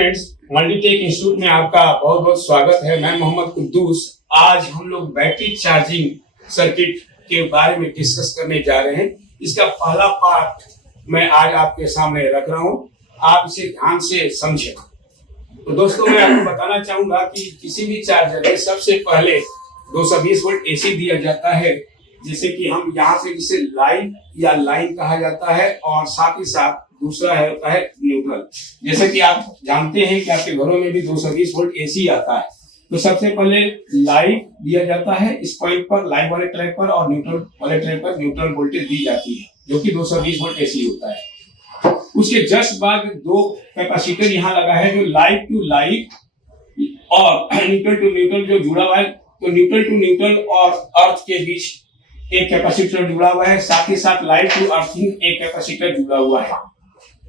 Friends, Multitech institute में आपका बहुत बहुत स्वागत है। मैं मोहम्मद कुद्दूस। आज हम लोग बैटरी चार्जिंग सर्किट के बारे में डिस्कस करने जा रहे हैं। इसका पहला पार्ट मैं आज आपके सामने रख रहा हूं, आप इसे ध्यान से समझें। तो दोस्तों, मैं आपको बताना चाहूंगा कि किसी भी चार्जर में सबसे पहले 220 वोल्ट एसी दिया जाता है, जैसे कि हम यहाँ से इसे लाइन या लाइन कहा जाता है, और साथ ही साथ दूसरा होता है न्यूट्रल। जैसे कि आप जानते हैं कि आपके घरों में भी 220 वोल्ट एसी आता है, तो सबसे पहले लाइन दिया जाता है इस पॉइंट पर, लाइन वाले ट्रैक पर, और न्यूट्रल वाले ट्रैक पर न्यूट्रल वोल्टेज दी जाती है, जो कि 220 वोल्ट एसी होता है। उसके जस्ट बाद दो कैपेसिटर यहाँ लगा है, जो लाइट टू लाइट और न्यूट्रल टू न्यूट्रल जो जुड़ा हुआ है। तो न्यूट्रल टू न्यूट्रल और अर्थ के बीच एक कैपेसिटर जुड़ा हुआ है, साथ ही साथ लाइट टू अर्थिंग एक कैपेसिटर जुड़ा हुआ है।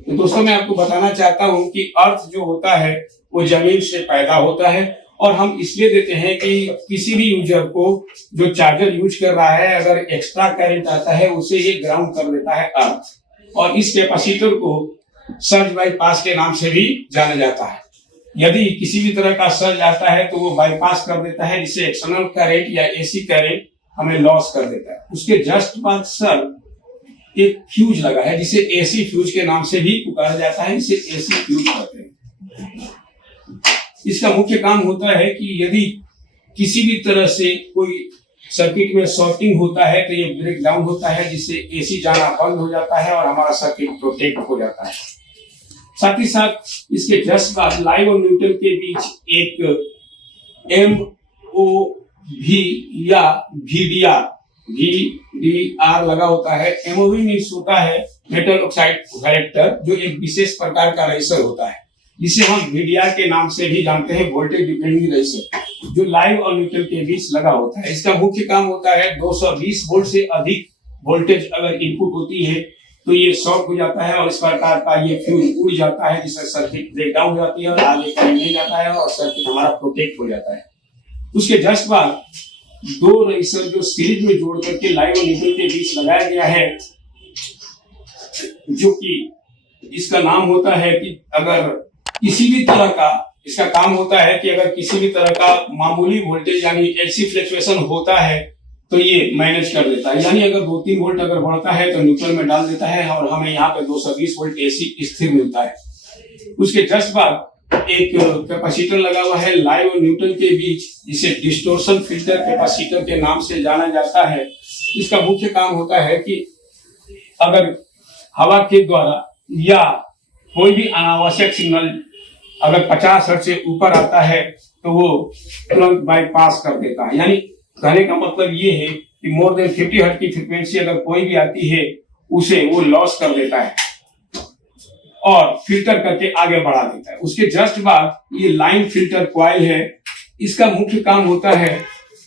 तो दोस्तों, मैं आपको बताना चाहता हूं कि अर्थ जो होता है वो जमीन से पैदा होता है, और हम इसलिए देते हैं कि किसी भी यूजर को जो चार्जर यूज कर रहा है, अगर एक्स्ट्रा करंट आता है उसे ये ग्राउंड कर देता है अर्थ। और इस कैपेसिटर को सर्ज बाईपास के नाम से भी जाना जाता है। यदि किसी भी तरह का सर्ज आता है तो वो बाईपास कर देता है, जिससे एक्सटर्नल करंट या एसी करंट हमें लॉस कर देता है। उसके जस्ट बाद सर एक फ्यूज लगा है, जिसे एसी फ्यूज के नाम से भी पुकारा जाता है, इसे एसी फ्यूज कहते हैं। इसका मुख्य काम होता है कि यदि किसी भी तरह से कोई सर्किट में शॉर्टिंग होता है तो ये ब्रेक डाउन होता है, जिससे एसी जाना बंद हो जाता है और हमारा सर्किट प्रोटेक्ट हो जाता है। साथ ही साथ इसके जस्ट बाद लाइव और न्यूट्रल के बीच एक एमओवी या VDR लगा होता है। एमओवी मीन्स होता है मेटल ऑक्साइड वैरेक्टर, जो एक विशेष प्रकार का रेजिस्टर होता है, जिसे हम VDR के नाम से भी जानते हैं, वोल्टेज डिपेंडिंग रेजिस्टर, जो लाइव और न्यूट्रल के बीच लगा होता है। इसका मुख्य काम होता है 220 वोल्ट से अधिक वोल्टेज अगर इनपुट होती है तो ये शॉर्ट हो जाता है, और इस प्रकार का ये फ्यूज उड़ जाता है, जिससे सर्किट ब्रेक डाउन हो जाती है और आगे करंट नहीं जाता है और सर्किट हमारा प्रोटेक्ट हो जाता है। उसके जस्ट बाद दो रेजिस्टर जो सीरीज में जोड़ करके लाइव और न्यूट्रल के बीच लगाया गया है, जो कि इसका नाम होता है कि अगर किसी भी तरह का, इसका काम होता है कि अगर किसी भी तरह का मामूली वोल्टेज यानी एसी फ्लक्चुएशन होता है तो ये मैनेज कर देता है। यानी अगर 2-3 वोल्ट अगर बढ़ता है तो न्यूट्रल में डाल देता है और हमें यहाँ पे 220 वोल्ट एसी स्थिर मिलता है। उसके जस्ट बाद एक कैपेसिटर लगा हुआ है लाइव और न्यूट्रल के बीच, जिसे डिस्टोर्शन फिल्टर कैपेसिटर के नाम से जाना जाता है। इसका मुख्य काम होता है कि अगर हवा के द्वारा या कोई भी अनावश्यक सिग्नल अगर 50 हर्ट्ज से ऊपर आता है तो वो तुरंत बाईपास कर देता है। यानी कहने का मतलब ये है कि मोर देन 50 हर्ट्ज की फ्रीक्वेंसी अगर कोई भी आती है उसे वो लॉस कर देता है और फिल्टर करके आगे बढ़ा देता है। उसके जस्ट बाद ये लाइन फिल्टर कॉइल है। इसका मुख्य काम होता है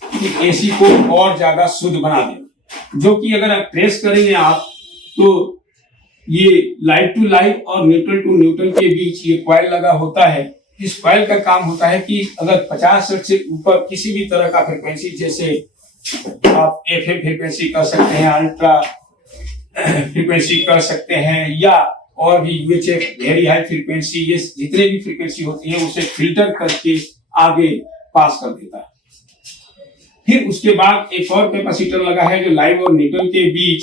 कि एसी को और ज्यादा शुद्ध बना देना, जो कि अगर आप प्रेस करेंगे आप तो ये लाइट टू लाइट और न्यूट्रल टू न्यूट्रल के बीच ये कॉइल लगा होता है। इस कॉइल का काम होता है कि अगर 50 हर्ट्ज से ऊपर किसी भी तरह का फ्रीक्वेंसी, जैसे आप एफएम फ्रीक्वेंसी कर सकते हैं, अल्ट्रा फ्रीक्वेंसी कर सकते हैं, या और भी यूएचएफ वेरी हाई फ्रीक्वेंसी, ये जितने भी फ्रीक्वेंसी होती है उसे फिल्टर करके आगे पास कर देता है। फिर उसके बाद एक और कैपेसिटर लगा है जो लाइव और न्यूट्रल के बीच,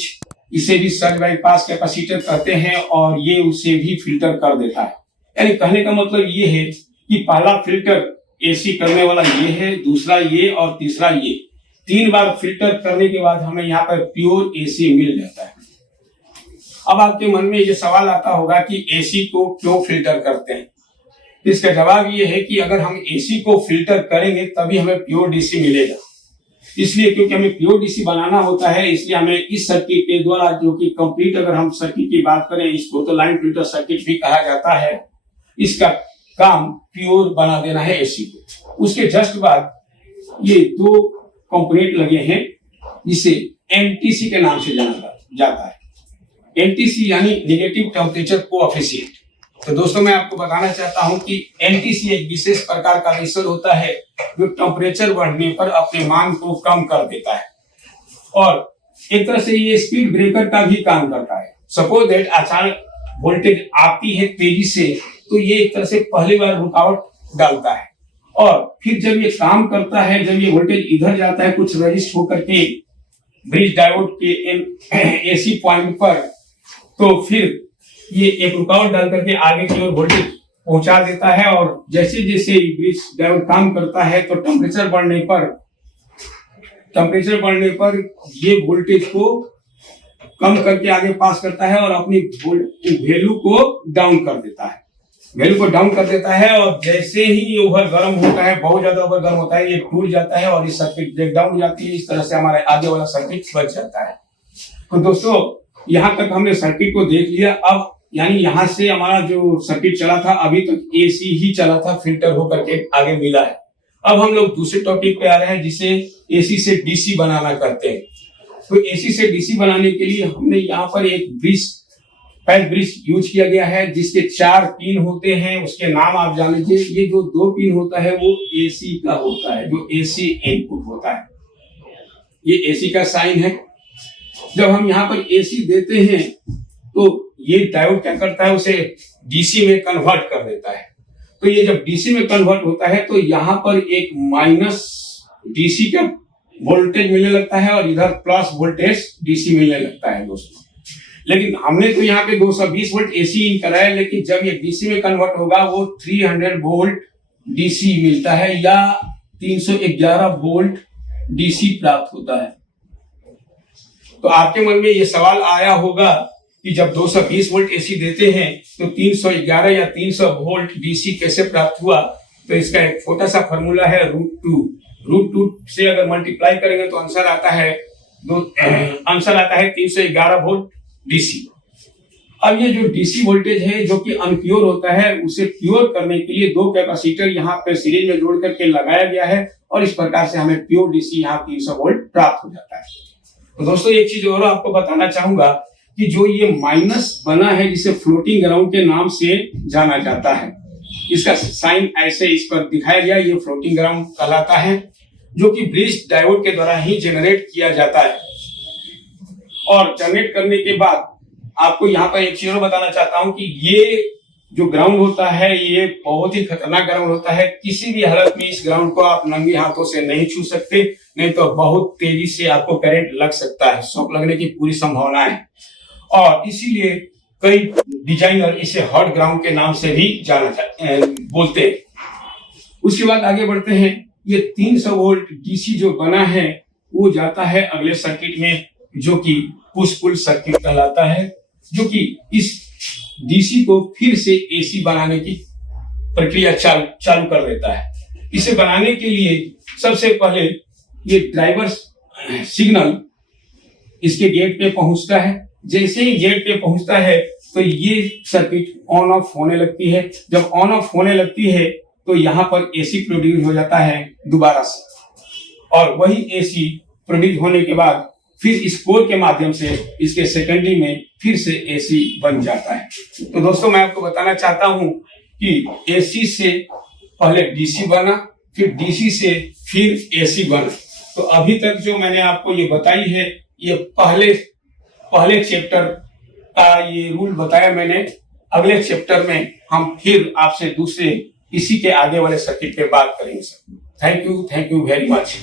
इसे भी सर्ज बाईपास कैपेसिटर कहते हैं, और ये उसे भी फिल्टर कर देता है। यानी कहने का मतलब ये है कि पहला फिल्टर एसी करने वाला ये है, दूसरा ये और तीसरा ये। 3 बार फिल्टर करने के बाद हमें यहाँ पर प्योर एसी मिल जाता है। अब आपके मन में ये सवाल आता होगा कि एसी को क्यों फिल्टर करते हैं। इसका जवाब ये है कि अगर हम एसी को फिल्टर करेंगे तभी हमें प्योर डीसी मिलेगा। इसलिए क्योंकि हमें प्योर डीसी बनाना होता है, इसलिए हमें इस सर्किट के द्वारा, जो कि कंप्लीट अगर हम सर्किट की बात करें, इसको तो लाइन फिल्टर सर्किट भी कहा जाता है, इसका काम प्योर बना देना है एसी को। उसके जस्ट बाद ये 2 कंपोनेंट लगे हैं, जिसे एनटीसी के नाम से जाना जाता है। एनटीसी यानी नेगेटिव टेम्परेचर कोएफिशिएंट। तो दोस्तों, मैं आपको बताना चाहता हूं कि एनटीसी एक विशेष प्रकार का रेजिस्टर होता है जो टेम्परेचर बढ़ने पर अपने मान को कम कर देता है, और एक तरह से ये स्पीड ब्रेकर का भी काम करता है। सपोज दैट अचानक वोल्टेज आती है तेजी से, तो ये एक तरह से पहली बार रुकावट डालता है। और फिर जब ये काम करता है, जब ये वोल्टेज इधर जाता है कुछ रजिस्ट होकर के ब्रिज डायोड के एसी पॉइंट पर, तो फिर ये एक रुकावट डाल करके आगे की ओर वोल्टेज पहुंचा देता है। और जैसे जैसे ब्रिज डायोड काम करता है तो टेम्परेचर बढ़ने पर ये वोल्टेज को कम करके आगे पास करता है और अपनी वैल्यू को डाउन कर देता है। और जैसे ही ये ओवर गर्म होता है, बहुत ज्यादा ओवर गर्म होता है, ये टूट जाता है और ये सर्किट ब्रेकडाउन हो जाती है। इस तरह से हमारे आगे वाला सर्किट बच जाता है। तो दोस्तों, यहाँ तक हमने सर्किट को देख लिया। अब यानी यहाँ से हमारा जो सर्किट चला था, अभी तक एसी ही चला था, फिल्टर होकर के आगे मिला है। अब हम लोग दूसरे टॉपिक पे आ रहे हैं, जिसे एसी से डीसी बनाना कहते हैं। तो एसी से डीसी बनाने के लिए हमने यहाँ पर एक पैच ब्रिज यूज किया गया है, जिसके 4 पिन होते हैं। उसके नाम आप जान लीजिए। ये जो 2 पिन होता है वो एसी का होता है, जो एसी इनपुट होता है। ये एसी का साइन है। जब हम यहाँ पर एसी देते हैं तो ये डायोड क्या करता है, उसे डीसी में कन्वर्ट कर देता है। तो ये जब डीसी में कन्वर्ट होता है तो यहाँ पर एक माइनस डीसी का वोल्टेज मिलने लगता है और इधर प्लस वोल्टेज डीसी मिलने लगता है दोस्तों। लेकिन हमने तो यहाँ पे 220 वोल्ट एसी इन कराया, लेकिन जब ये डीसी में कन्वर्ट होगा वो 300 वोल्ट डीसी मिलता है या 311 वोल्ट डीसी प्राप्त होता है। तो आपके मन में ये सवाल आया होगा कि जब 220 वोल्ट एसी देते हैं तो 311 या 300 वोल्ट डीसी कैसे प्राप्त हुआ। तो इसका एक छोटा सा फॉर्मूला है √2 से अगर मल्टीप्लाई करेंगे तो आंसर आता है 311 वोल्ट डीसी। अब ये जो डीसी वोल्टेज है जो कि अनप्योर होता है, उसे प्योर करने के लिए 2 कैपेसिटर यहाँ पे सीरीज में जोड़ करके लगाया गया है और इस प्रकार से हमें प्योर डीसी यहाँ 300 वोल्ट प्राप्त हो जाता है। तो दोस्तों, एक चीज और आपको बताना चाहूंगा कि जो ये माइनस बना है, जिसे फ्लोटिंग ग्राउंड के नाम से जाना जाता है, इसका साइन ऐसे इस पर दिखाया गया, ये फ्लोटिंग ग्राउंड कहलाता है, जो कि ब्रिज डायोड के द्वारा ही जनरेट किया जाता है। और जनरेट करने के बाद आपको यहाँ पर एक चीज और बताना चाहता हूं कि ये जो ग्राउंड होता है ये बहुत ही खतरनाक ग्राउंड होता है। किसी भी हालत में इस ग्राउंड को आप नंगे हाथों से नहीं छू सकते, नहीं तो बहुत तेजी से आपको करंट लग सकता है, शॉक लगने की पूरी संभावना है। और इसीलिए कई डिजाइनर इसे हॉट ग्राउंड के नाम से भी बोलते हैं। उसके बाद आगे बढ़ते हैं। ये 300 वोल्ट डीसी जो बना है वो जाता है अगले सर्किट में, जो कि पुश पुल सर्किट कहलाता है, जो कि इस डीसी को फिर से एसी बनाने की प्रक्रिया चालू कर देता है। इसे बनाने के लिए सबसे पहले ये ड्राइवर सिग्नल इसके गेट पे पहुंचता है। जैसे ही गेट पे पहुंचता है तो ये सर्किट ऑन ऑफ होने लगती है। जब ऑन ऑफ होने लगती है तो यहाँ पर एसी प्रोड्यूस हो जाता है दोबारा से, और वही एसी प्रोड्यूस होने के बाद फिर इस कोर के माध्यम से इसके सेकेंडरी में फिर से एसी बन जाता है। तो दोस्तों, मैं आपको बताना चाहता हूं कि एसी से पहले डीसी बना, फिर डीसी से फिर एसी बना। तो अभी तक जो मैंने आपको ये बताई है, ये पहले चैप्टर का ये रूल बताया मैंने। अगले चैप्टर में हम फिर आपसे दूसरे इसी के आगे वाले सर्किट पे बात करेंगे। Thank you very much.